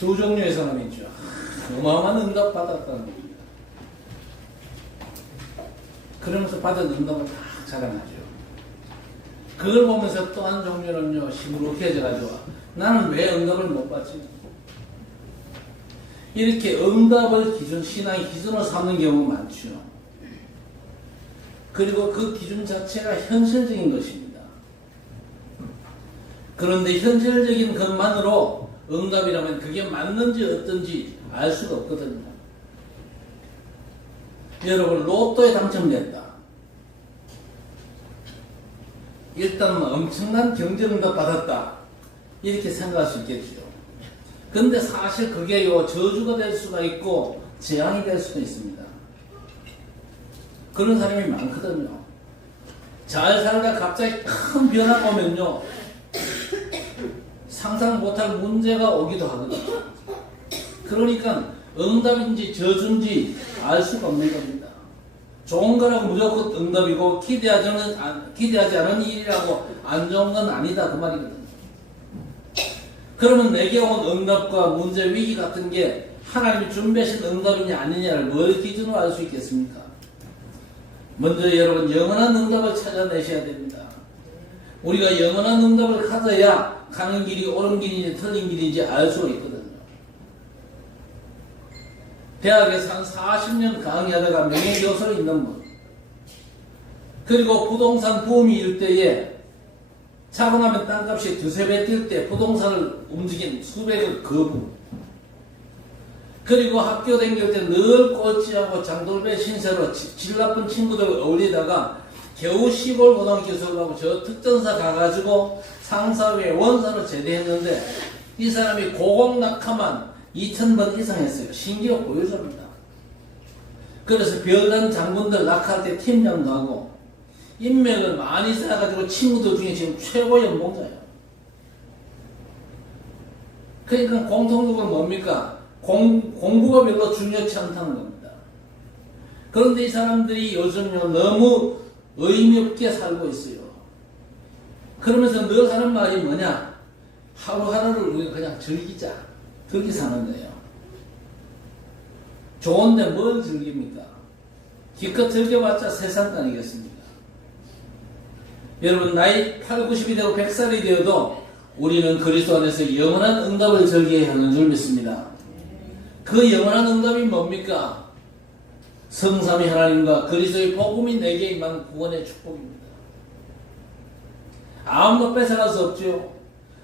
두 종류의 사람이 있죠. 어마어마한 응답 받았다는 겁니다. 그러면서 받은 응답을 다 자랑하죠. 그걸 보면서 또 한 종류는요, 시무룩해져가지고 나는 왜 응답을 못 받지? 이렇게 응답을 기준, 신앙의 기준으로 삼는 경우가 많죠. 그리고 그 기준 자체가 현실적인 것입니다. 그런데 현실적인 것만으로 응답이라면 그게 맞는지 어떤지 알 수가 없거든요. 여러분, 로또에 당첨됐다. 일단 엄청난 경제응답 받았다. 이렇게 생각할 수 있겠죠. 근데 사실 그게요, 저주가 될 수가 있고 재앙이 될 수도 있습니다. 그런 사람이 많거든요. 잘 살다 갑자기 큰 변화가 오면요, 상상 못할 문제가 오기도 하거든요. 그러니까 응답인지 저주인지 알 수가 없는 겁니다. 좋은 거라고 무조건 응답이고 기대하지 않은 일이라고 안 좋은 건 아니다, 그 말이거든요. 그러면 내게 온 응답과 문제, 위기 같은 게 하나님이 준비하신 응답이냐 아니냐를 뭘 기준으로 알 수 있겠습니까? 먼저 여러분, 영원한 응답을 찾아내셔야 됩니다. 우리가 영원한 응답을 가져야 가는 길이 옳은 길인지 틀린 길인지 알 수가 있거든요. 대학에서 한 40년 강의하다가 명예교수로 있는 분, 그리고 부동산 붐이 일 때에 차고 나면 땅값이 두세 배 뛸 때 부동산을 움직인 수백을 거부, 그리고 학교 다닐 때 늘 꼴찌하고 장돌배 신세로 질 나쁜 친구들 어울리다가 겨우 시골 고등학교 수업하고 저 특전사 가가지고 상사회 원사로 제대했는데 이 사람이 고공낙하만 2000번 이상 했어요. 신기록 보유자입니다. 그래서 별난 장군들 낙하할 때 팀장도 하고 인맥을 많이 쌓아가지고 친구들 중에 지금 최고 연봉자예요. 그러니까 공통적으로 뭡니까? 공부가 별로 중요치 않다는 겁니다. 그런데 이 사람들이 요즘요, 너무 의미 없게 살고 있어요. 그러면서 늘 하는 말이 뭐냐? 하루하루를 우리가 그냥 즐기자. 그렇게 사는 거예요. 좋은데 뭘 즐깁니까? 기껏 즐겨봤자 세상 아니겠습니까? 여러분, 나이 8, 90이 되고 100살이 되어도 우리는 그리스도 안에서 영원한 응답을 즐겨야 하는 줄 믿습니다. 그 영원한 응답이 뭡니까? 성삼위 하나님과 그리스도의 복음이 내게 임한 구원의 축복입니다. 아무도 뺏어갈 수 없죠.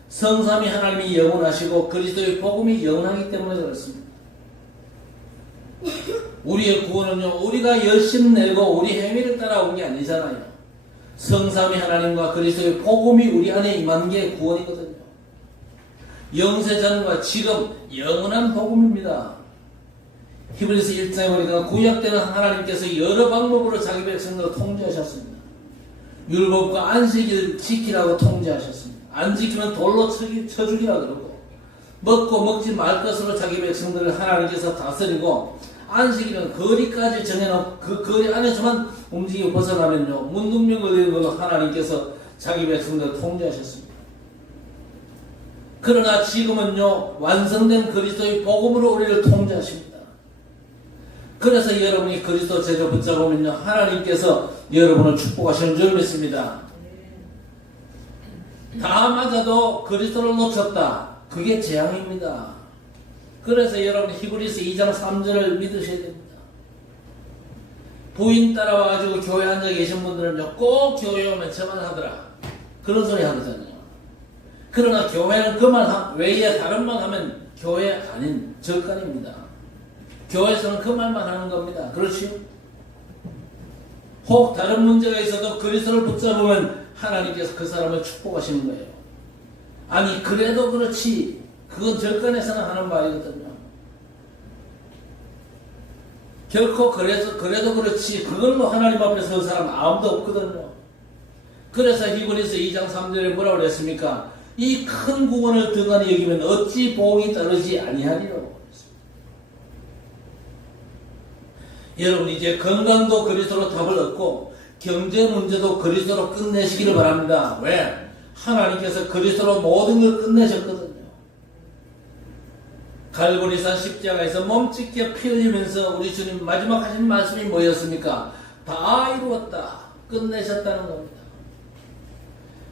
성삼위 하나님이 영원하시고 그리스도의 복음이 영원하기 때문에 그렇습니다. 우리의 구원은요, 우리가 열심 내고 우리 행위를 따라온 게 아니잖아요. 성삼위 하나님과 그리스도의 복음이 우리 안에 임한 게 구원이거든요. 영세전과 지금 영원한 복음입니다. 히브리서 1장에 보니까 구약 때는 하나님께서 여러 방법으로 자기 백성들을 통제하셨습니다. 율법과 안식일을 지키라고 통제하셨습니다. 안 지키면 돌로 쳐주기라 그러고, 먹고 먹지 말 것으로 자기 백성들을 하나님께서 다스리고, 안식일은 거리까지 정해놓고 그 거리 안에서만 움직이고 벗어나면요, 문둥병 걸리는 걸로 하나님께서 자기 백성들을 통제하셨습니다. 그러나 지금은요, 완성된 그리스도의 복음으로 우리를 통제하십니다. 그래서 여러분이 그리스도 제자 붙잡으면요, 하나님께서 여러분을 축복하시는 줄 믿습니다. 다 맞아도 그리스도를 놓쳤다. 그게 재앙입니다. 그래서 여러분 히브리서 2장 3절을 믿으셔야 됩니다. 부인 따라와가지고 교회 앉아 계신 분들은요, 꼭 교회 오면 저만 하더라. 그런 소리 하거든요. 그러나 교회는 그 말 외에 다른 말 하면 교회 아닌 적간입니다. 교회에서는 그 말만 하는 겁니다. 그렇지요? 혹 다른 문제가 있어도 그리스도를 붙잡으면 하나님께서 그 사람을 축복하시는 거예요. 아니, 그래도 그렇지. 그건 절간에서는 하는 말이거든요. 결코 그래도 그렇지. 그걸로 하나님 앞에 설 사람 아무도 없거든요. 그래서 히브리서 2장 3절에 뭐라고 그랬습니까? 이 큰 구원을 등한히 여기면 어찌 복이 따르지 아니하리요. 여러분, 이제 건강도 그리스도로 답을 얻고 경제 문제도 그리스도로 끝내시기를 바랍니다. 왜? 하나님께서 그리스도로 모든 걸 끝내셨거든요. 갈보리산 십자가에서 몸짓게 피 흘리면서 우리 주님 마지막 하신 말씀이 뭐였습니까? 다 이루었다. 끝내셨다는 겁니다.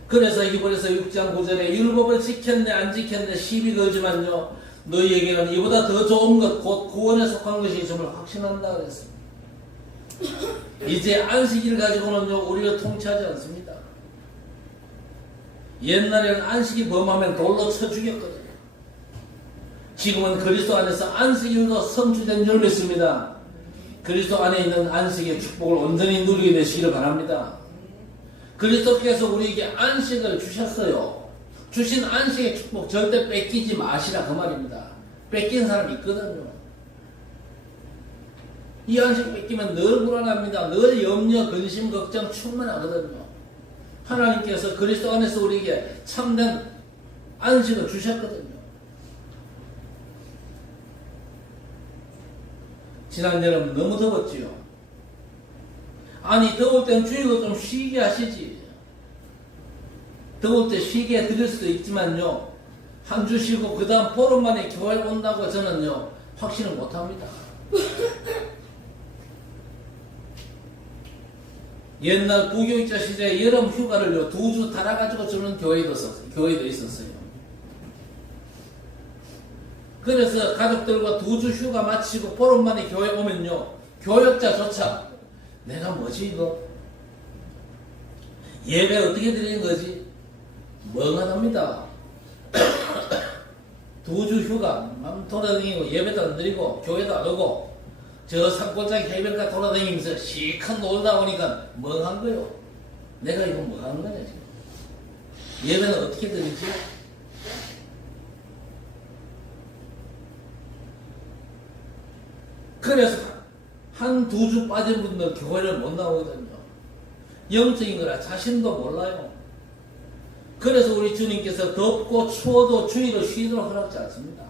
그래서 히브리서 6장 9절에 율법을 지켰네 안 지켰네 시비 걸지만요 너희에게는 이보다 더 좋은 것 곧 구원에 속한 것이 있음을 확신한다 그랬습니다. 이제 안식일 가지고는요 우리를 통치하지 않습니다. 옛날에는 안식일 범하면 돌로 쳐 죽였거든요. 지금은 그리스도 안에서 안식일도 성취된 줄 믿습니다. 그리스도 안에 있는 안식의 축복을 온전히 누리게 되시기를 바랍니다. 그리스도께서 우리에게 안식을 주셨어요. 주신 안식의 축복 절대 뺏기지 마시라 그 말입니다. 뺏긴 사람이 있거든요. 이 안식 뺏기면 늘 불안합니다. 늘 염려, 근심, 걱정 충만하거든요. 하나님께서 그리스도 안에서 우리에게 참된 안식을 주셨거든요. 지난 여름 너무 더웠지요. 아니 더울 땐 주일도 좀 쉬게 하시지. 더울 때 쉬게 해드릴 수도 있지만요 한 주 쉬고 그 다음 보름 만에 교회 온다고 저는요 확신을 못합니다. 옛날 부교육자 시절에 여름 휴가를요 2주 달아가지고 주는 교회도 있었어요. 그래서 가족들과 2주 휴가 마치고 보름 만에 교회 오면요 교역자조차 내가 뭐지 이거 예배 어떻게 드리는 거지 멍하답니다. 2주 휴가 막 돌아다니고 예배도 안 드리고 교회도 안 오고 저 산골짜기 해변가 돌아다니면서 시컷 놀다 오니까 멍한 거요. 내가 이거 뭐 하는 거냐 지금. 예배는 어떻게 드리지? 그래서 한 2주 빠진 분들 교회를 못 나오거든요. 영적인 거라 자신도 몰라요. 그래서 우리 주님께서 덥고 추워도 주일을 쉬도록 허락지 않습니다.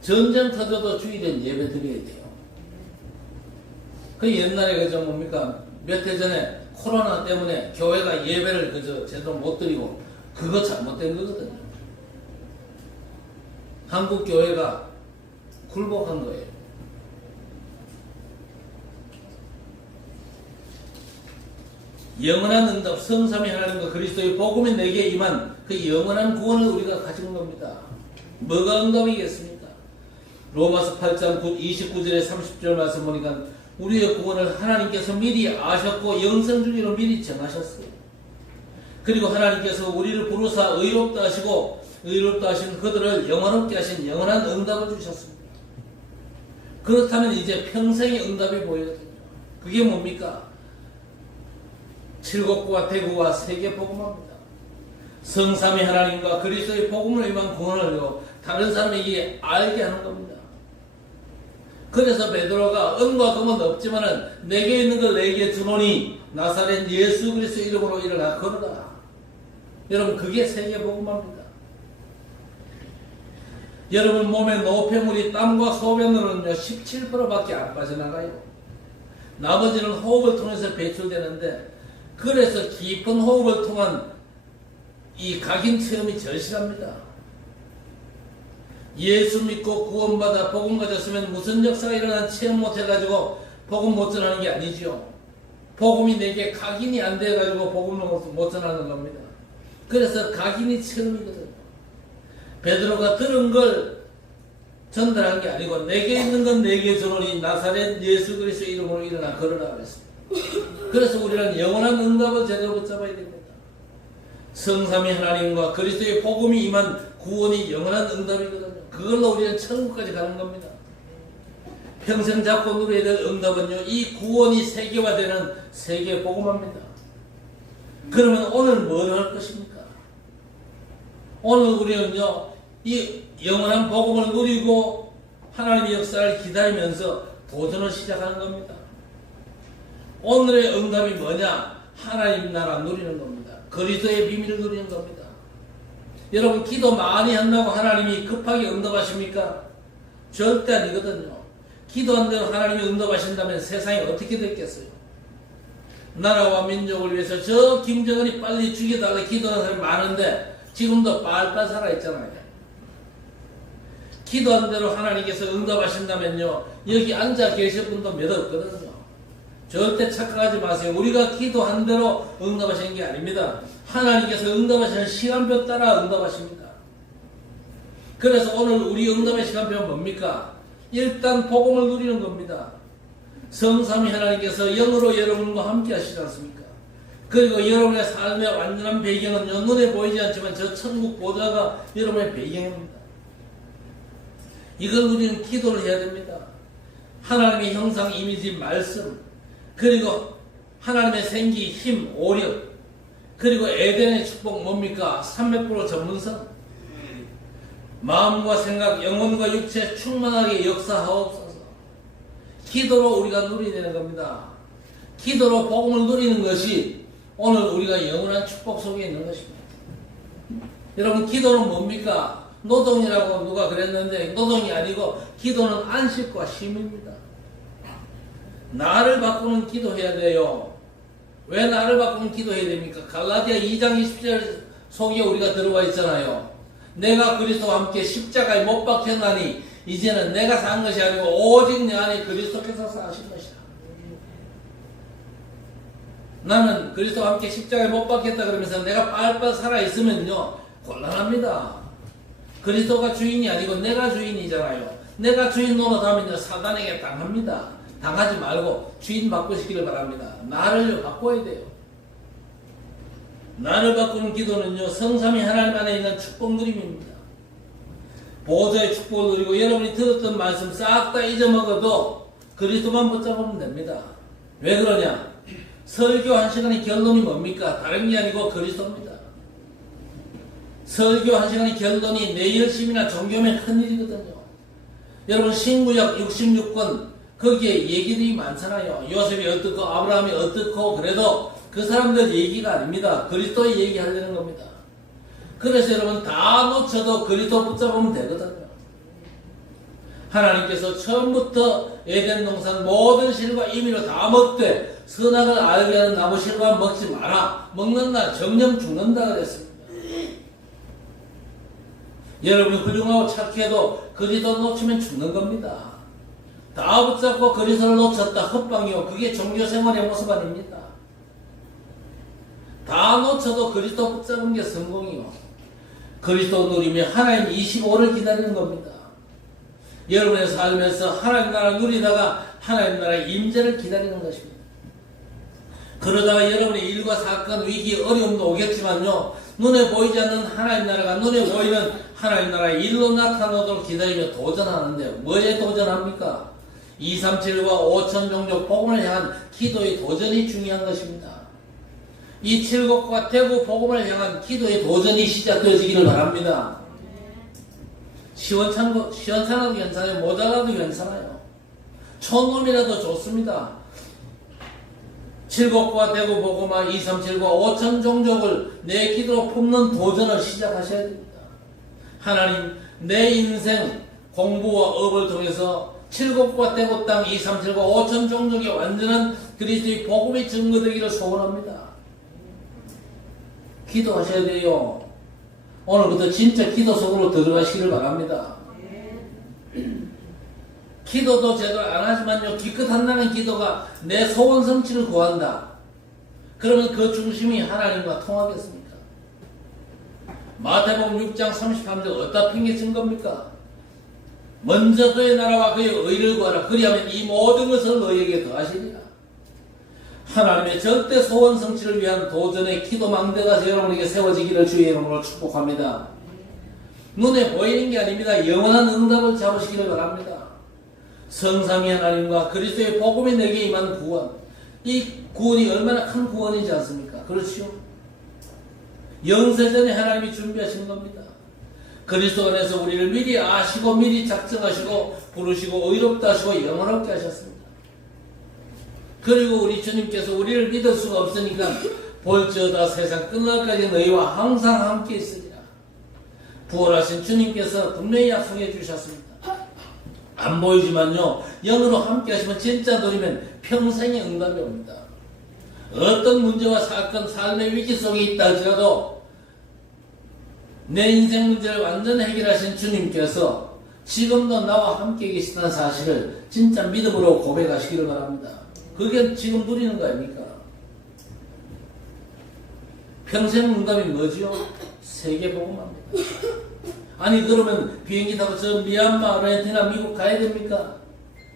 전쟁 터져도 주일엔 예배 드려야 돼요. 그 옛날에 그저 뭡니까 몇 해 전에 코로나 때문에 교회가 예배를 그저 제대로 못 드리고 그거 잘못된 거거든요. 한국 교회가 굴복한 거예요. 영원한 응답, 성삼위 하나님과 그리스도의 복음이 내게 임한 그 영원한 구원을 우리가 가진 겁니다. 뭐가 응답이겠습니까? 로마서 8장 29절에 30절 말씀 보니까 우리의 구원을 하나님께서 미리 아셨고 영생주기로 미리 정하셨어요. 그리고 하나님께서 우리를 부르사 의롭다 하시고 의롭다 하신 그들을 영원롭게 하신 영원한 응답을 주셨습니다. 그렇다면 이제 평생의 응답이 보이거든요. 그게 뭡니까? 칠곡과 대구와 세계 복음합니다. 성삼위 하나님과 그리스도의 복음을 위한 구원을요 다른 사람에게 알게 하는 겁니다. 그래서 베드로가 은과 금은 없지만은 내게 있는 걸 내게 주노니 나사렛 예수 그리스도 이름으로 일어나 걸어라. 여러분 그게 세계 복음합니다. 여러분 몸의 노폐물이 땀과 소변으로는요 17%밖에 안 빠져나가요. 나머지는 호흡을 통해서 배출되는데 그래서 깊은 호흡을 통한 이 각인 체험이 절실합니다. 예수 믿고 구원받아 복음 가졌으면 무슨 역사가 일어난 체험 못해가지고 복음 못 전하는 게 아니죠. 복음이 내게 각인이 안 돼가지고 복음을 못 전하는 겁니다. 그래서 각인이 체험이거든요. 베드로가 들은 걸 전달한 게 아니고 내게 있는 건 내게 주노니 나사렛 예수 그리스도 이름으로 일어나 걸어라 그랬습니다. 그래서 우리는 영원한 응답을 제대로 붙잡아야 됩니다. 성삼위 하나님과 그리스도의 복음이 임한 구원이 영원한 응답이거든요. 그걸로 우리는 천국까지 가는 겁니다. 평생 잡고 누려야 될 응답은요 이 구원이 세계화되는 세계 복음합니다. 그러면 오늘 뭘 할 것입니까? 오늘 우리는요 이 영원한 복음을 누리고 하나님의 역사를 기다리면서 도전을 시작하는 겁니다. 오늘의 응답이 뭐냐? 하나님 나라 누리는 겁니다. 그리스도의 비밀을 누리는 겁니다. 여러분 기도 많이 한다고 하나님이 급하게 응답하십니까? 절대 아니거든요. 기도한 대로 하나님이 응답하신다면 세상이 어떻게 됐겠어요? 나라와 민족을 위해서 저 김정은이 빨리 죽여달라 기도하는 사람이 많은데 지금도 빨빨 살아있잖아요. 기도한 대로 하나님께서 응답하신다면요, 여기 앉아 계실 분도 몇 없거든요. 절대 착각하지 마세요. 우리가 기도한 대로 응답하시는 게 아닙니다. 하나님께서 응답하시는 시간표 따라 응답하십니다. 그래서 오늘 우리 응답의 시간표는 뭡니까? 일단 복음을 누리는 겁니다. 성삼위 하나님께서 영으로 여러분과 함께 하시지 않습니까? 그리고 여러분의 삶의 완전한 배경은요, 눈에 보이지 않지만 저 천국 보좌가 여러분의 배경입니다. 이걸 우리는 기도를 해야 됩니다. 하나님의 형상, 이미지, 말씀, 그리고 하나님의 생기, 힘, 오력, 그리고 에덴의 축복 뭡니까? 300% 전문성. 마음과 생각, 영혼과 육체 충만하게 역사하옵소서. 기도로 우리가 누리게 되는 겁니다. 기도로 복음을 누리는 것이 오늘 우리가 영원한 축복 속에 있는 것입니다. 여러분, 기도는 뭡니까? 노동이라고 누가 그랬는데 노동이 아니고 기도는 안식과 쉼입니다. 나를 바꾸는 기도해야 돼요. 왜 나를 바꾸는 기도해야 됩니까? 갈라디아 2장 20절 속에 우리가 들어와 있잖아요. 내가 그리스도와 함께 십자가에 못 박혔나니 이제는 내가 산 것이 아니고 오직 내 안에 그리스도께서 사신 것이다. 나는 그리스도와 함께 십자가에 못 박혔다 그러면서 내가 빨빨 살아있으면요, 곤란합니다. 그리스도가 주인이 아니고 내가 주인이잖아요. 내가 주인 노릇하면요, 사단에게 당합니다. 당하지 말고 주인 바꾸시기를 바랍니다. 나를 바꿔야 돼요. 나를 바꾸는 기도는요, 성삼위 하나님 안에 있는 축복 누림입니다. 보좌의 축복을 누리고 여러분이 들었던 말씀 싹 다 잊어먹어도 그리스도만 붙잡으면 됩니다. 왜 그러냐? 설교 한 시간의 결론이 뭡니까? 다른 게 아니고 그리스도입니다. 설교 한 시간의 결론이 내 열심이나 종교면 큰일이거든요. 여러분, 신구약 66권 거기에 얘기들이 많잖아요. 요셉이 어떻고 아브라함이 어떻고, 그래도 그 사람들 얘기가 아닙니다. 그리스도의 얘기하려는 겁니다. 그래서 여러분, 다 놓쳐도 그리스도 붙잡으면 되거든요. 하나님께서 처음부터 에덴 동산 모든 실과 임의로 다 먹되 선악을 알게 하는 나무 실과 먹지 마라. 먹는다 정령 죽는다 그랬습니다. 여러분이 훌륭하고 착해도 그리스도 놓치면 죽는 겁니다. 다 붙잡고 그리스도를 놓쳤다 헛방이요, 그게 종교생활의 모습 아닙니다. 다 놓쳐도 그리스도 붙잡은 게 성공이요, 그리스도 누리며 하나님 25를 기다리는 겁니다. 여러분의 삶에서 하나님 나라 누리다가 하나님 나라의 임재를 기다리는 것입니다. 그러다가 여러분의 일과 사건, 위기, 어려움도 오겠지만요, 눈에 보이지 않는 하나님 나라가 눈에 보이는 하나님 나라의 일로 나타나도록 기다리며 도전하는데, 뭐에 도전합니까? 237과 5천 종족 복음을 향한 기도의 도전이 중요한 것입니다. 이 칠곡과 대구 복음을 향한 기도의 도전이 시작되어지기를 바랍니다. 시원찮아도 괜찮아요. 모자라도 괜찮아요. 촌놈이라도 좋습니다. 칠곡과 대구 복음화 237과 5천 종족을 내 기도로 품는 도전을 시작하셔야 됩니다. 하나님, 내 인생 공부와 업을 통해서 칠곡과 대구 땅 237과 5천 종족의 완전한 그리스도의 복음이 증거되기를 소원합니다. 기도하셔야 돼요. 오늘부터 진짜 기도 속으로 들어가시기를 바랍니다. 기도도 제대로 안 하지만요, 기껏 한다는 기도가 내 소원 성취를 구한다. 그러면 그 중심이 하나님과 통하겠습니까? 마태복음 6장 33절 어디다 핑계친 겁니까? 먼저 그의 나라와 그의 의를 구하라. 그리하면 이 모든 것을 너희에게 더하시리라. 하나님의 절대 소원 성취를 위한 도전의 기도망대가 여러분에게 세워지기를 주의 이름으로 축복합니다. 눈에 보이는 게 아닙니다. 영원한 응답을 잡으시기를 바랍니다. 성삼위 하나님과 그리스도의 복음이 내게 임한 구원, 이 구원이 얼마나 큰 구원이지 않습니까? 그렇지요? 영세전에 하나님이 준비하신 겁니다. 그리스도 안에서 우리를 미리 아시고 미리 작정하시고 부르시고 의롭다 하시고 영원롭게 하셨습니다. 그리고 우리 주님께서 우리를 믿을 수가 없으니까 볼지어다 세상 끝날까지 너희와 항상 함께 있으리라. 부활하신 주님께서 분명히 약속해 주셨습니다. 안 보이지만요, 영으로 함께 하시면 진짜 누리면 평생의 응답이 옵니다. 어떤 문제와 사건, 삶의 위기 속에 있다 할지라도 내 인생 문제를 완전히 해결하신 주님께서 지금도 나와 함께 계시다는 사실을 진짜 믿음으로 고백하시기를 바랍니다. 그게 지금 누리는 거 아닙니까? 평생 응답이 뭐지요? 세계복음화입니다. 아니 그러면 비행기 타고 저 미얀마, 아르헨티나, 미국 가야 됩니까?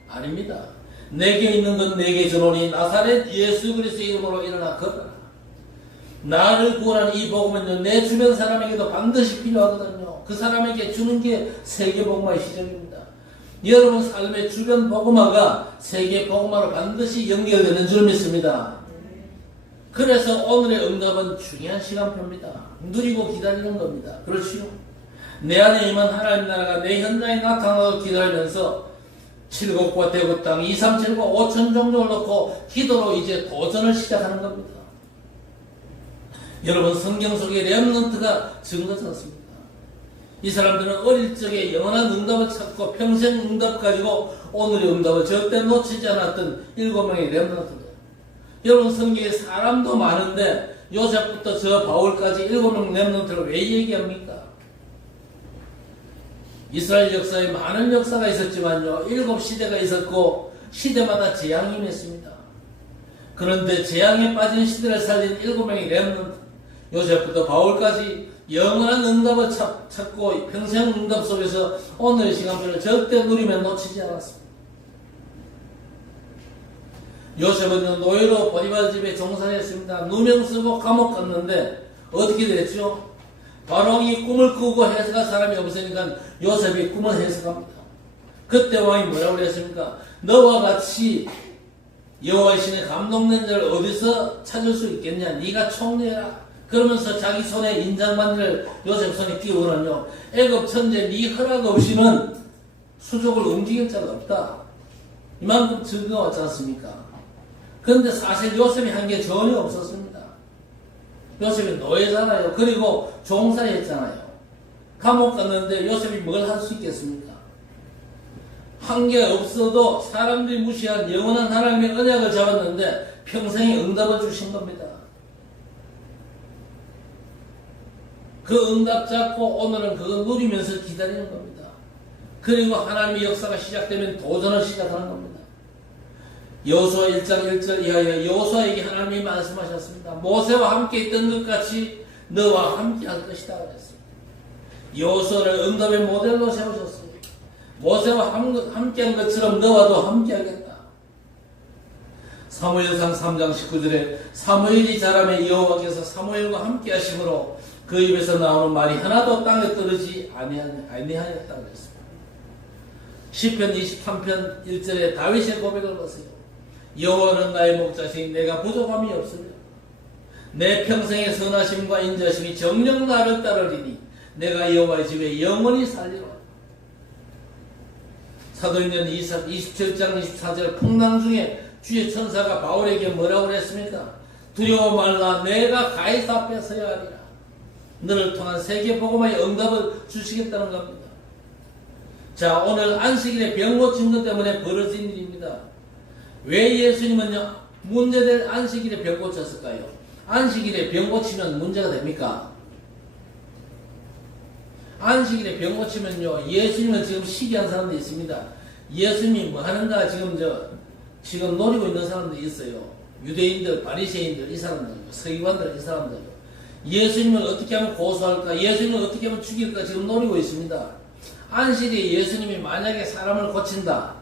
아닙니다. 내게 있는 건 내게 주노니 나사렛 예수 그리스도의 이름으로 일어나 걸어라. 나를 구원하는 이 복음은요, 내 주변 사람에게도 반드시 필요하거든요. 그 사람에게 주는 게 세계복음화의 시작입니다. 여러분 삶의 주변 복음화가 세계복음화로 반드시 연결되는 줄 믿습니다. 그래서 오늘의 응답은 중요한 시간표입니다. 누리고 기다리는 겁니다. 그렇지요? 내 안에 임한 하나님 나라가 내 현장에 나타나서 기다리면서 칠곡과 대구 땅 2, 3, 7과 5천 종족을 놓고 기도로 이제 도전을 시작하는 겁니다. 여러분 성경 속에 렘넌트가 증거지 않습니까? 이 사람들은 어릴 적에 영원한 응답을 찾고 평생 응답 가지고 오늘의 응답을 절대 놓치지 않았던 7명의 렘넌트들. 여러분 성경에 사람도 많은데 요셉부터 저 바울까지 7명 렘넌트를 왜 얘기합니까? 이스라엘 역사에 많은 역사가 있었지만요, 7시대가 있었고 시대마다 재앙이 임했습니다. 그런데 재앙에 빠진 시대를 살린 7명의 렘넌트, 요셉부터 바울까지 영원한 응답을 찾고 평생 응답 속에서 오늘의 시간표를 절대 누리면 놓치지 않았습니다. 요셉은 노예로 보디발 집에 종살이했습니다. 누명 쓰고 감옥 갔는데 어떻게 됐죠? 바로왕이 꿈을 꾸고 해석할 사람이 없으니까 요셉이 꿈을 해석합니다. 그때 왕이 뭐라고 그랬습니까? 너와 같이 여호와의 신에 감동된 자를 어디서 찾을 수 있겠냐? 네가 총리해라. 그러면서 자기 손에 인장만을 요셉 손에 끼우거든요. 애굽 천재 네 허락 없이는 수족을 움직일 자가 없다. 이만큼 증거가 왔지 않습니까? 그런데 사실 요셉이 한 게 전혀 없었습니다. 요셉이 노예잖아요. 그리고 종살이했잖아요. 감옥 갔는데 요셉이 뭘 할 수 있겠습니까? 한 게 없어도 사람들이 무시한 영원한 하나님의 언약을 잡았는데 평생에 응답을 주신 겁니다. 그 응답 잡고 오늘은 그거 누리면서 기다리는 겁니다. 그리고 하나님의 역사가 시작되면 도전을 시작하는 겁니다. 여호수아 1장 1절 이하에 여호수아에게 하나님이 말씀하셨습니다. 모세와 함께 있던 것 같이 너와 함께 할 것이다 그랬습니다. 여호수아를 응답의 모델로 세우셨습니다. 모세와 함께한 것처럼 너와도 함께하겠다. 사무엘상 3장 19절에 사무엘이 자라매 여호와께서 사무엘과 함께 하심으로 그 입에서 나오는 말이 하나도 땅에 떨어지지 아니하였다 그랬습니다. 시편 23편 1절에 다윗의 고백을 보세요. 여호와는 나의 목자시니 내가 부족함이 없으며 내 평생의 선하심과 인자심이 정녕 나를 따르리니 내가 여호와의 집에 영원히 살리라. 사도행전 27장 24절 풍랑 중에 주의 천사가 바울에게 뭐라고 그랬습니까? 두려워 말라 내가 가이사 앞에 서야 하리라. 너를 통한 세계복음화의 응답을 주시겠다는 겁니다. 자, 오늘 안식일에 병 고친 것 때문에 벌어진 일입니다. 왜 예수님은요 문제될 안식일에 병 고쳤을까요? 안식일에 병 고치면 문제가 됩니까? 안식일에 병 고치면요 예수님은 지금 시기한 사람도 있습니다. 예수님이 뭐 하는가 지금 노리고 있는 사람들이 있어요. 유대인들, 바리새인들, 이 사람들, 서기관들, 이 사람들. 예수님을 어떻게 하면 고소할까? 예수님을 어떻게 하면 죽일까? 지금 노리고 있습니다. 안식일에 예수님이 만약에 사람을 고친다.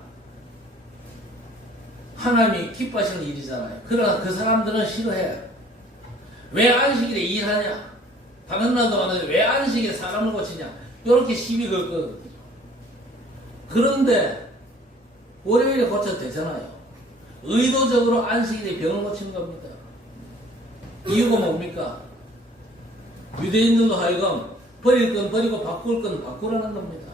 하나님이 기뻐하시는 일이잖아요. 그러나 그 사람들은 싫어해요. 왜 안식일에 일하냐? 다른 날도 많은데 왜 안식일에 사람을 고치냐? 이렇게 시비 걸거든요. 그런데 월요일에 고쳐도 되잖아요. 의도적으로 안식일에 병을 고치는 겁니다. 이유가 뭡니까? 유대인들도 하여금 버릴 건 버리고 바꿀 건 바꾸라는 겁니다.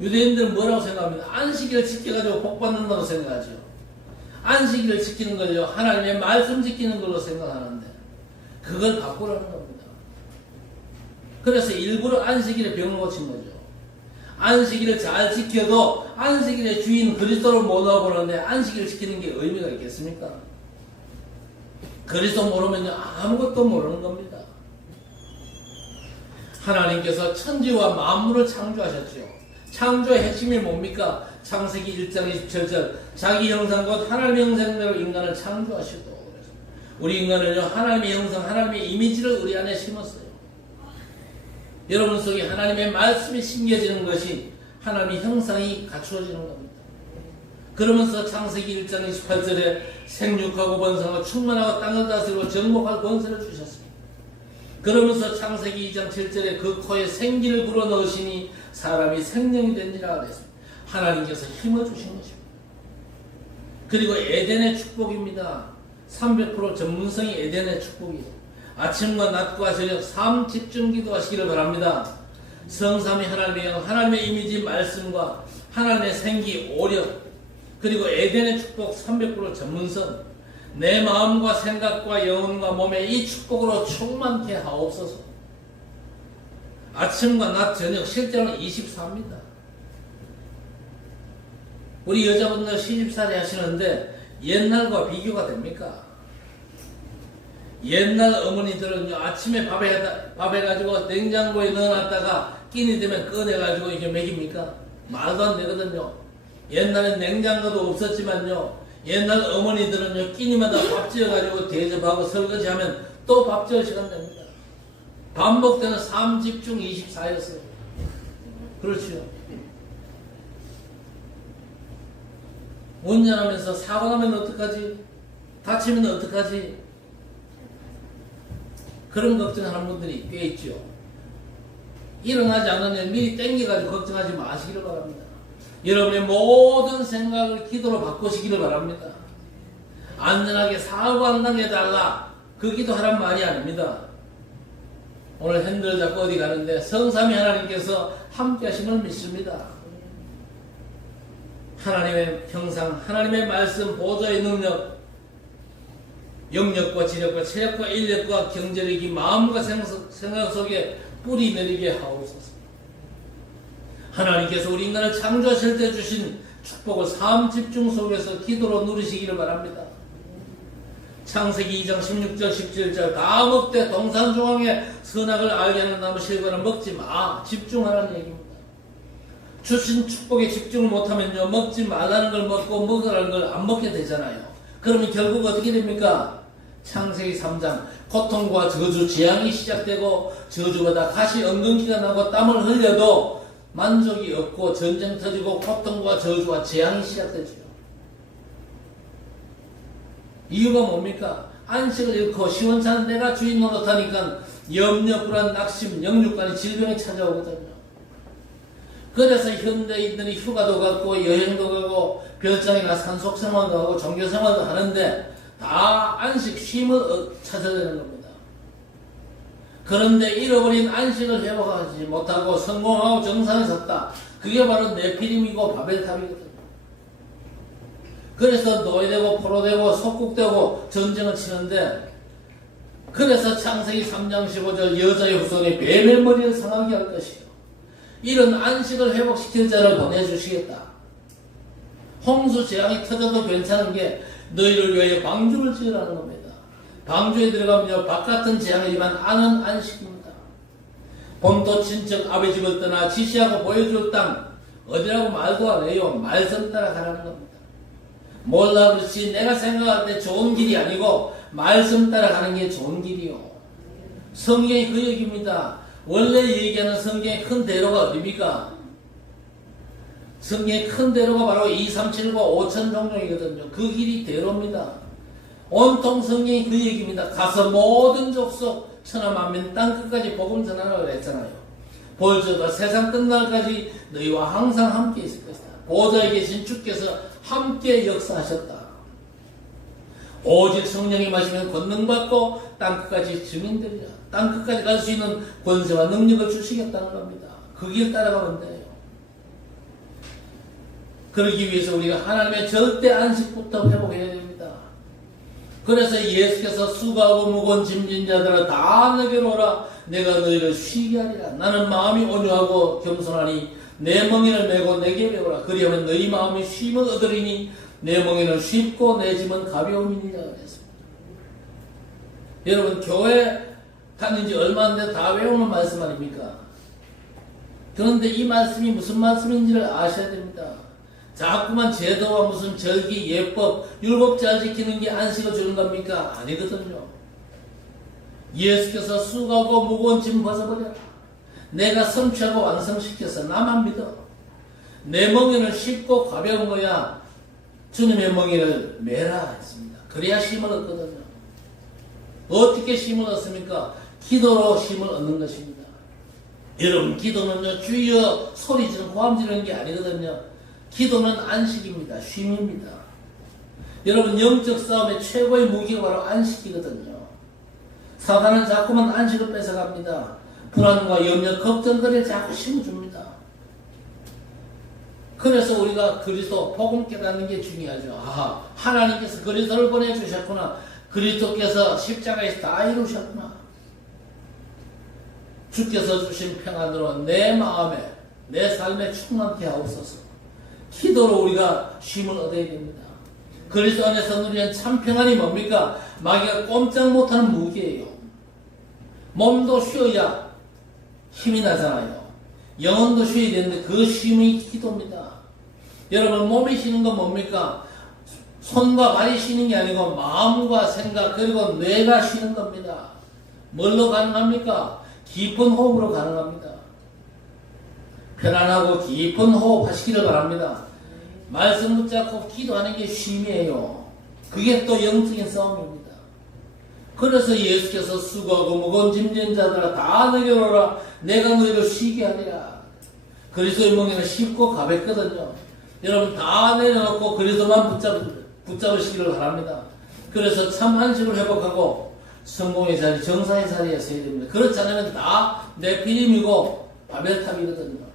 유대인들은 뭐라고 생각합니다? 안식일을 지켜가지고 복 받는다고 생각하죠. 안식일을 지키는 걸요 하나님의 말씀 지키는 걸로 생각하는데 그걸 바꾸라는 겁니다. 그래서 일부러 안식일에 병을 고친 거죠. 안식일을 잘 지켜도 안식일의 주인 그리스도를 못 알아보는데 안식일을 지키는 게 의미가 있겠습니까? 그리스도 모르면 아무것도 모르는 겁니다. 하나님께서 천지와 만물을 창조하셨죠. 창조의 핵심이 뭡니까? 창세기 1장 27절 자기 형상 곧 하나님의 형상대로 인간을 창조하시고, 우리 인간은요 하나님의 형상, 하나님의 이미지를 우리 안에 심었어요. 여러분 속에 하나님의 말씀이 심겨지는 것이 하나님의 형상이 갖추어지는 겁니다. 그러면서 창세기 1장 28절에 생육하고 번성하고 충만하고 땅을 다스리고 정복할 권세를 주셨습니다. 그러면서 창세기 2장 7절에 그 코에 생기를 불어넣으시니 사람이 생명이 된지라 그랬습니다. 하나님께서 힘을 주신 것입니다. 그리고 에덴의 축복입니다. 300% 전문성이 에덴의 축복이에요. 아침과 낮과 저녁 3집중 기도하시기를 바랍니다. 성삼위 하나님의 영, 하나님의 이미지 말씀과 하나님의 생기, 오력, 그리고 에덴의 축복 300% 전문성, 내 마음과 생각과 영혼과 몸에 이 축복으로 충만케 하옵소서. 아침과 낮, 저녁 실제로는 24입니다. 우리 여자분들 시집살이 하시는데 옛날과 비교가 됩니까? 옛날 어머니들은 아침에 밥 해가지고 냉장고에 넣어놨다가 끼니 되면 꺼내가지고 이게 먹입니까? 말도 안 되거든요. 옛날엔 냉장고도 없었지만요, 옛날 어머니들은요 끼니마다 밥 지어가지고 대접하고 설거지하면 또 밥 지을 시간 됩니다. 밥 먹을 때는 3집중 24였어요. 그렇죠. 운전하면서 사고 나면 어떡하지? 다치면 어떡하지? 그런 걱정하는 분들이 꽤 있죠. 일어나지 않으면 미리 땡겨가지고 걱정하지 마시기를 바랍니다. 여러분의 모든 생각을 기도로 바꾸시기를 바랍니다. 안전하게 사고 안 당해달라, 그 기도하란 말이 아닙니다. 오늘 핸들 잡고 어디 가는데 성삼위 하나님께서 함께 하심을 믿습니다. 하나님의 형상, 하나님의 말씀, 보좌의 능력, 영력과 지력과 체력과 인력과 경제력이 마음과 생각 속에 뿌리 내리게 하옵소서. 하나님께서 우리 인간을 창조하실 때 주신 축복을 삶 집중 속에서 기도로 누리시기를 바랍니다. 창세기 2장 16절 17절 다 먹되 동산 중앙에 선악을 알게 하는 나무 실과는 먹지 마, 집중하라는 얘기입니다. 주신 축복에 집중을 못하면요 먹지 말라는 걸 먹고 먹으라는 걸 안 먹게 되잖아요. 그러면 결국 어떻게 됩니까? 창세기 3장 고통과 저주, 재앙이 시작되고 저주보다 가시 엉겅퀴가 나고 땀을 흘려도 만족이 없고 전쟁 터지고 고통과 저주와 재앙이 시작되죠. 이유가 뭡니까? 안식을 잃고 시원찮은 내가 주인 노릇하니까 염려, 불안, 낙심, 영육간의 질병이 찾아오거든요. 그래서 현대인들이 휴가도 가고 여행도 가고 별장에 가서 산속생활도 하고 종교생활도 하는데 다 안식, 쉼을 찾아야 되는 겁니다. 그런데 잃어버린 안식을 회복하지 못하고 성공하고 정상에 섰다. 그게 바로 네피림이고 바벨탑이거든요. 그래서 노예되고 포로되고 속국되고 전쟁을 치는데, 그래서 창세기 3장 15절 여자의 후손이 뱀의 머리를 상하게 할 것이요 이런 안식을 회복시킬 자를 보내주시겠다. 홍수 재앙이 터져도 괜찮은 게 너희를 위하여 방주를 지으라는 겁니다. 방주에 들어가면 바깥은 재앙이지만 안은 안식입니다. 본토 친척 아버지 집을 떠나 지시하고 보여줄 땅 어디라고 말도 안 해요. 말씀 따라 가라는 겁니다. 몰라 그렇지 내가 생각할 때 좋은 길이 아니고 말씀 따라 가는 게 좋은 길이요. 성경이 그 얘기입니다. 원래 얘기하는 성경의 큰 대로가 어디입니까? 성경의 큰 대로가 바로 2, 3, 7과 5천 종족이거든요. 그 길이 대로입니다. 온통 성경이 그 얘기입니다. 가서 모든 족속 천하 만민 땅 끝까지 복음 전하라고 그랬잖아요. 볼지어다 세상 끝날까지 너희와 항상 함께 있을 것이다. 보좌에 계신 주께서 함께 역사하셨다. 오직 성령이 마시면 권능받고 땅끝까지 증인되리라. 땅끝까지 갈 수 있는 권세와 능력을 주시겠다는 겁니다. 그 길 따라가면 돼요. 그러기 위해서 우리가 하나님의 절대 안식부터 회복해야 됩니다. 그래서 예수께서 수고하고 무거운 짐진 자들아 다 내게로 오라. 내가 너희를 쉬게 하리라. 나는 마음이 온유하고 겸손하니 내 멍에를 메고 내게 배우라. 그리하면 너희 마음이 쉼을 얻으리니 내 멍에는 쉽고 내 짐은 가벼움이니라 그랬습니다. 여러분 교회 다닌 지 얼마 안 돼 다 외우는 말씀 아닙니까? 그런데 이 말씀이 무슨 말씀인지를 아셔야 됩니다. 자꾸만 제도와 무슨 절기, 예법, 율법 잘 지키는 게 안식을 주는 겁니까? 아니거든요. 예수께서 수고하고 무거운 짐 벗어버려라. 내가 성취하고 완성시켜서 나만 믿어. 내 멍에는 쉽고 가벼운 거야. 주님의 멍에를 매라 했습니다. 그래야 힘을 얻거든요. 어떻게 힘을 얻습니까? 기도로 힘을 얻는 것입니다. 여러분, 기도는요, 주여 소리 지르는 고함 지르는 게 아니거든요. 기도는 안식입니다. 쉼입니다. 여러분, 영적 싸움의 최고의 무기가 바로 안식이거든요. 사단은 자꾸만 안식을 뺏어갑니다. 불안과 염려, 걱정거리에 자꾸 심어줍니다. 그래서 우리가 그리스도 복음 깨닫는 게 중요하죠. 아, 하나님께서 그리스도를 보내주셨구나. 그리스도께서 십자가에서 다 이루셨구나. 주께서 주신 평안으로 내 마음에, 내 삶에 충만케 하옵소서. 기도로 우리가 쉼을 얻어야 됩니다. 그리스도 안에서 누리는 참 평안이 뭡니까? 마귀가 꼼짝 못하는 무기예요. 몸도 쉬어야 힘이 나잖아요. 영혼도 쉬어야 되는데 그 쉼이 기도입니다. 여러분, 몸이 쉬는 건 뭡니까? 손과 발이 쉬는 게 아니고 마음과 생각 그리고 뇌가 쉬는 겁니다. 뭘로 가능합니까? 깊은 호흡으로 가능합니다. 편안하고 깊은 호흡 하시기를 바랍니다. 말씀 붙잡고 기도하는 게 쉼이에요. 그게 또 영적인 싸움입니다. 그래서 예수께서 수고하고 무거운 짐진 자들아 다 내려오라. 내가 너희를 쉬게 하리라. 그리스도의 멍에는 쉽고 가볍거든요. 여러분, 다 내려놓고 그리스도만 붙잡으시기를 바랍니다. 그래서 참 안식을 회복하고 성공의 자리, 정사의 자리에 서야 됩니다. 그렇지 않으면 다 네피림이고 바벨탑이거든요.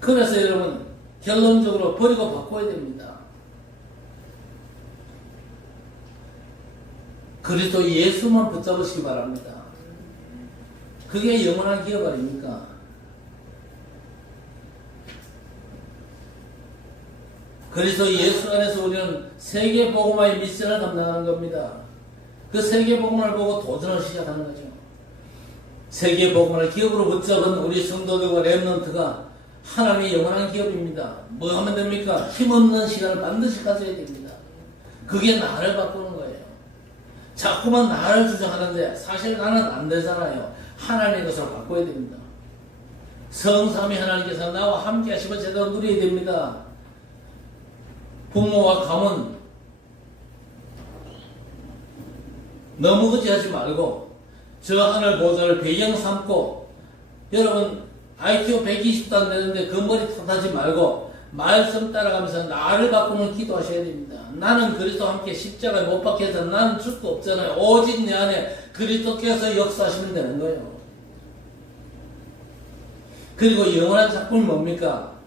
그래서 여러분, 결론적으로 버리고 바꿔야 됩니다. 그리스도 예수만 붙잡으시기 바랍니다. 그게 영원한 기업 아닙니까? 그래서 예수 안에서 우리는 세계복음화의 미션을 감당하는 겁니다. 그 세계복음을 보고 도전을 시작하는 거죠. 세계복음을 기업으로 붙잡은 우리 성도들과 렘넌트가 하나님의 영원한 기업입니다. 뭐 하면 됩니까? 힘없는 시간을 반드시 가져야 됩니다. 그게 나를 바꾸는 거예요. 자꾸만 나를 주장하는데 사실 나는 안 되잖아요. 하나님의 것을 바꿔야 됩니다. 성삼위 하나님께서 나와 함께 하시면 제대로 누려야 됩니다. 부모와 가문 너무 의지하지 말고 저 하늘 보좌를 배경 삼고, 여러분 IQ 120도 안 되는데 그 머리 탓하지 말고 말씀 따라가면서 나를 바꾸는 기도하셔야 됩니다. 나는 그리스도와 함께 십자가에 못 박혀서 나는 줄 거 없잖아요. 오직 내 안에 그리스도께서 역사하시면 되는 거예요. 그리고 영원한 작품이 뭡니까?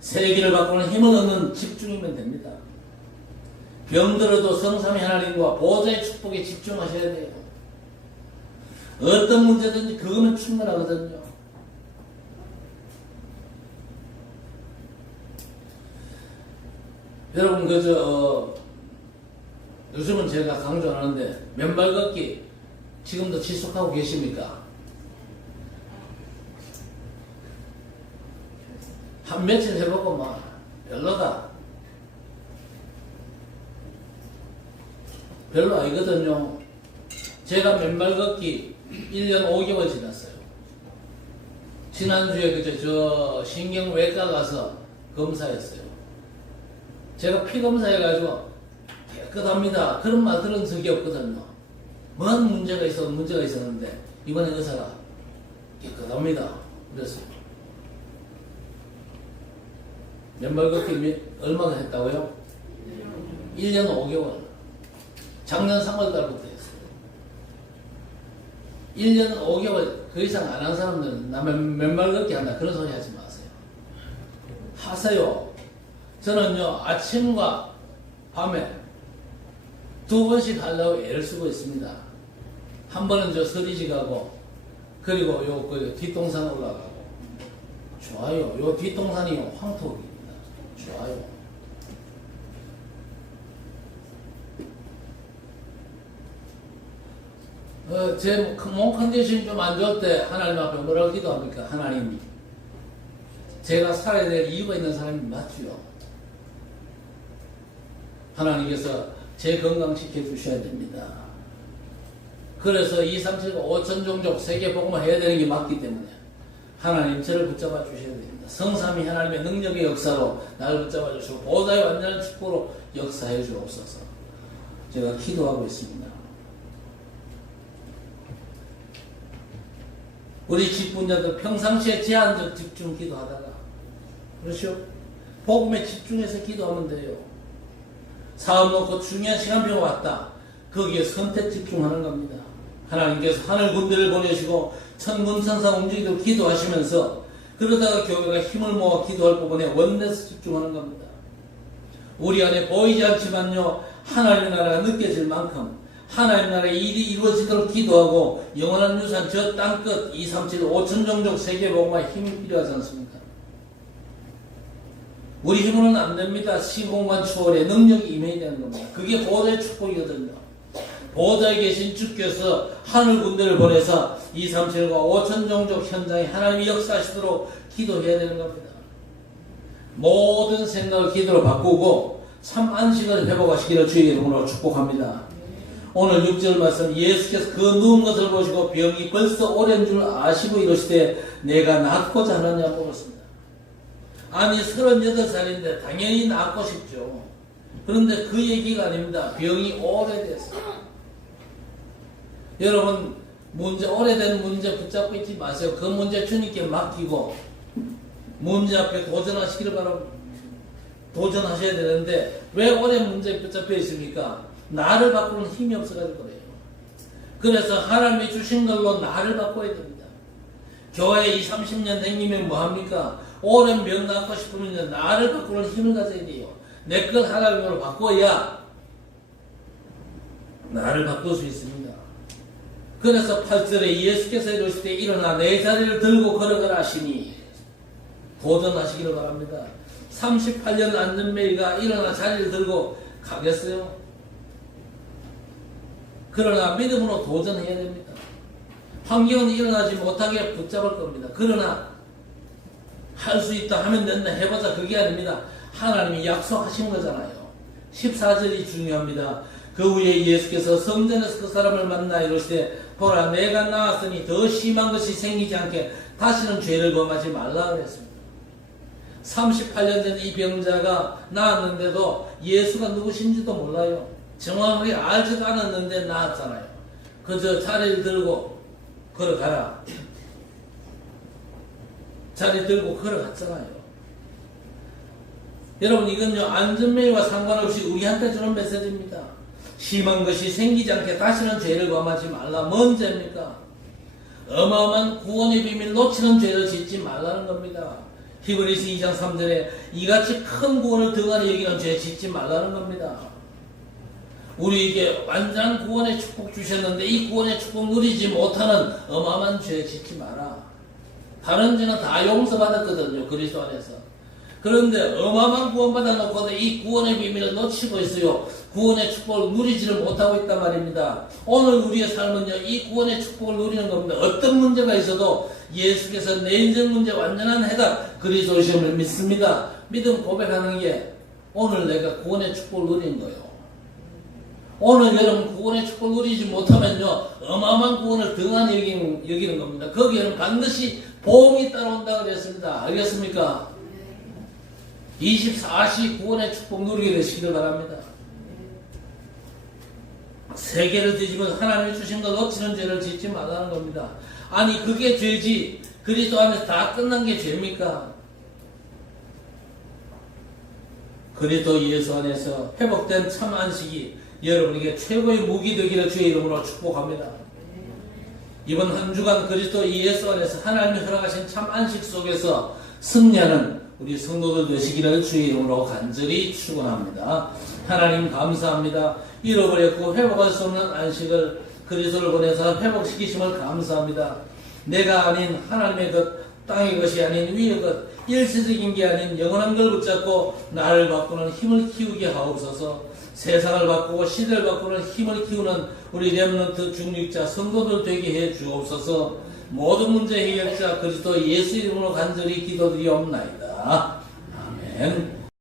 세계를 바꾸는 힘을 얻는 집중이면 됩니다. 병들어도 성삼위 하나님과 보좌의 축복에 집중하셔야 돼요. 어떤 문제든지 그거면 충분하거든요. 여러분, 요즘은 제가 강조 안 하는데, 맨발 걷기 지금도 지속하고 계십니까? 한 며칠 해보고 막, 별로다. 별로 아니거든요. 제가 맨발 걷기 1년 5개월 지났어요. 지난주에 저 신경외과 가서 검사했어요. 제가 피 검사해가지고 깨끗합니다. 그런 말 들은 적이 없거든요. 뭔 문제가 있었는데 이번에 의사가 깨끗합니다. 그랬어요. 맨발 걷기 얼마나 했다고요? 1년 5개월. 작년 3월달부터 했어요. 1년 5개월 그 이상 안 한 사람들은 나 맨발 걷기 한다 그런 소리 하지 마세요. 하세요. 저는요, 아침과 밤에 2번씩 하려고 애를 쓰고 있습니다. 한 번은 저 서리지 가고, 그리고 뒷동산 올라가고. 좋아요. 요 뒷동산이 황토입니다. 좋아요. 제 몸 컨디션이 좀 안 좋을 때 하나님 앞에 뭐라고 기도합니까? 하나님, 제가 살아야 될 이유가 있는 사람이 맞죠. 하나님께서 제 건강 지켜주셔야 됩니다. 그래서 2, 3, 7, 5천 종족 세계 복음을 해야 되는 게 맞기 때문에 하나님 저를 붙잡아 주셔야 됩니다. 성삼위 하나님의 능력의 역사로 나를 붙잡아 주시고 보좌의 완전한 축복으로 역사해 주옵소서. 제가 기도하고 있습니다. 우리 직분자들 평상시에 제한적 집중 기도하다가, 그렇죠? 복음에 집중해서 기도하면 돼요. 사업 놓고 중요한 시간표가 왔다. 거기에 선택 집중하는 겁니다. 하나님께서 하늘 군대를 보내시고 천군 천사 움직이도록 기도하시면서 그러다가 교회가 힘을 모아 기도할 부분에 원내에서 집중하는 겁니다. 우리 안에 보이지 않지만요, 하나님의 나라가 느껴질 만큼 하나님 나라의 일이 이루어지도록 기도하고 영원한 유산 저 땅끝 2, 3, 7, 5천 종족 세계복음화에 힘이 필요하지 않습니까? 우리 힘으로는 안 됩니다. 시공간 추월에 능력이 임해야 되는 겁니다. 그게 보좌의 축복이거든요. 보좌에 계신 주께서 하늘 군대를 보내서 2, 3, 7과 5천 종족 현장에 하나님이 역사하시도록 기도해야 되는 겁니다. 모든 생각을 기도로 바꾸고 참 안식을 회복하시기를 주의 이름으로 축복합니다. 오늘 6절 말씀, 예수께서 그 누운 것을 보시고 병이 벌써 오랜 줄 아시고 이러시되 내가 낫고자 하느냐 물었습니다. 아니 38살인데 당연히 낫고 싶죠. 그런데 그 얘기가 아닙니다. 병이 오래됐어요. 여러분, 오래된 문제 붙잡고 있지 마세요. 그 문제 주님께 맡기고 문제 앞에 도전하시기를 바랍니다. 도전하셔야 되는데 왜 오랜 문제에 붙잡혀 있습니까? 나를 바꾸는 힘이 없어가지고 그래요. 그래서 하나님이 주신 걸로 나를 바꿔야 됩니다. 교회 20, 30년 다니면 뭐합니까? 오랜 병 낫고 싶으면 나를 바꾸는 힘을 가져야 돼요. 내 걸 하나님으로 바꿔야 나를 바꿀 수 있습니다. 그래서 8절에 예수께서 이르실 때 일어나 내 자리를 들고 걸어가라 하시니 도전하시기를 바랍니다. 38년 안전매이가 일어나 자리를 들고 가겠어요? 그러나 믿음으로 도전해야 됩니다. 환경은 일어나지 못하게 붙잡을 겁니다. 그러나 할 수 있다 하면 된다 해보자 그게 아닙니다. 하나님이 약속하신 거잖아요. 14절이 중요합니다. 그 후에 예수께서 성전에서 그 사람을 만나 이르시되 보라 내가 나았으니 더 심한 것이 생기지 않게 다시는 죄를 범하지 말라 그랬습니다. 38년 전 이 병자가 나았는데도 예수가 누구신지도 몰라요. 정확하게 알지도 않았는데 나았잖아요. 그저 자리를 들고 걸어가라. 자리 들고 걸어갔잖아요. 여러분 이건요 안전매와 상관없이 우리한테 주는 메시지입니다. 심한 것이 생기지 않게 다시는 죄를 범하지 말라. 뭔 죄입니까? 어마어마한 구원의 비밀 놓치는 죄를 짓지 말라는 겁니다. 히브리서 2장 3절에 이같이 큰 구원을 등한히 여기는 죄 짓지 말라는 겁니다. 우리에게 완전한 구원의 축복 주셨는데 이 구원의 축복 누리지 못하는 어마어마한 죄 짓지 마라. 다른 죄는 다 용서받았거든요. 그리스도 안에서. 그런데 어마어마한 구원 받아놓고도 이 구원의 비밀을 놓치고 있어요. 구원의 축복을 누리지를 못하고 있단 말입니다. 오늘 우리의 삶은요 이 구원의 축복을 누리는 겁니다. 어떤 문제가 있어도 예수께서 내 인생 문제 완전한 해답 그리스도심을 믿습니다. 믿음 고백하는 게 오늘 내가 구원의 축복을 누리는 거예요. 오늘 여러분 구원의 축복을 누리지 못하면요 어마어마한 구원을 등한히 여기는 겁니다. 거기에는 반드시 보험이 따라온다고 그랬습니다. 알겠습니까? 24시 구원의 축복 누리게 되시길 바랍니다. 세계를 뒤집어 하나님이 주신 걸 놓치는 죄를 짓지 말라는 겁니다. 아니 그게 죄지 그리스도 안에서 다 끝난 게 죄입니까? 그리스도 예수 안에서 회복된 참 안식이 여러분에게 최고의 무기 되기를 주의 이름으로 축복합니다. 이번 한 주간 그리스도 예수 안에서 하나님이 허락하신 참 안식 속에서 승리하는 우리 성도들 되시기를 주의 이름으로 간절히 축원합니다. 하나님 감사합니다. 잃어버렸고 회복할 수 없는 안식을 그리스도를 보내서 회복시키심을 감사합니다. 내가 아닌 하나님의 것, 땅의 것이 아닌 위의 것, 일시적인 게 아닌 영원한 걸 붙잡고 나를 바꾸는 힘을 키우게 하옵소서. 세상을 바꾸고 시대를 바꾸는 힘을 키우는 우리 렘넌트 중직자 성도들 되게 해 주옵소서. 모든 문제 해결자 그리스도 예수 이름으로 간절히 기도드리옵나이다. 아멘.